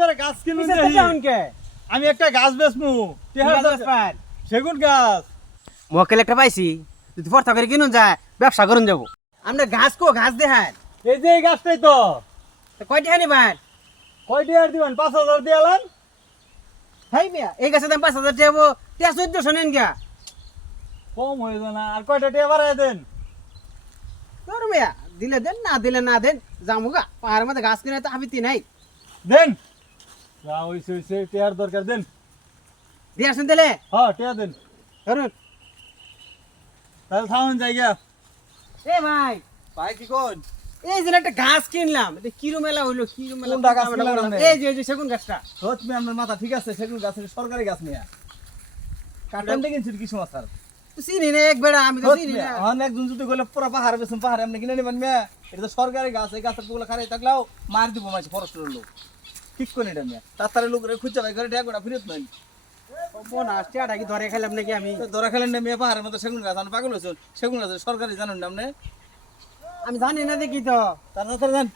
ধরে গাছ কিনুন কিসের যাই। টাকা কে আমি একটা গাছ বেচমু সেগুন গাছ। মক্কেল একটা পাইছি যদি ফর্তা করে কিনুন যায় ব্যবসা করুন যাবো আমরা ঘাস কো ঘাস দেখান এই যে এই গাছটাই তো। কয়টি হানি ভাই কয়টি আর দিবেন? 5,000 দিয়ে আলান। হাই মিয়া এই গাছের দাম 5,000 টাকা হবো 1400 নেন গা কম হয়ে যায় না? আর কয়টা টিয়া বাড়ায় দেন। তোর মিয়া দিলে দেন না দিলে না দেন জামুগা পাহাড়ের মধ্যে ঘাস কিনে তো হাবিতি নাই দেন যা হইছে হইছে, টিয়ার দরকার দেন। দিয়ে আসেন দিলে হ্যাঁ টিয়া দেন। ধরুন তাহলে থাকুন জায়গা। এ ভাই ভাই কি কোন? এই যে একটা ঘাস কিনলাম এটা কিরো মেলা হইলো কিরো মেলা কোনটা গাছ কিনলেন আপনি? এই যে সেগুন গাছটা হচ্ছে আপনার মাথা ঠিক আছে, সেগুন গাছ সরকারি গাছ নিয়ে কাটান দেখেন কি সমস্যা? তো চিনি না এক বেড়া আমি তো চিনি না একজন যদি গেলে পুরো পাহাড় বেছেন, পাহাড়ে আপনি কিনে নেবেন মেয়া। এটা তো সরকারি গাছ, এই গাছের পুগুলো খারাই থাকলেও মার দিব মাছ ফরেস্টের লোক। ঠিক করে এটা মেয়া, তাড়াতাড়ি লোক খুঁজে পাই করে ডেকে ফিরত নাই। বোন আসছে কি ধরে খেলাম নাকি আমি ধরা খেলেন না মেয়ে, পাহাড়ের মধ্যে সেগুন গাছ আপনি পাগল হয়েছেন। সেগুন গাছ সরকারি জানেন না আপনি? আমি জানি না দেখি তো তাড়াতাড়ি যান।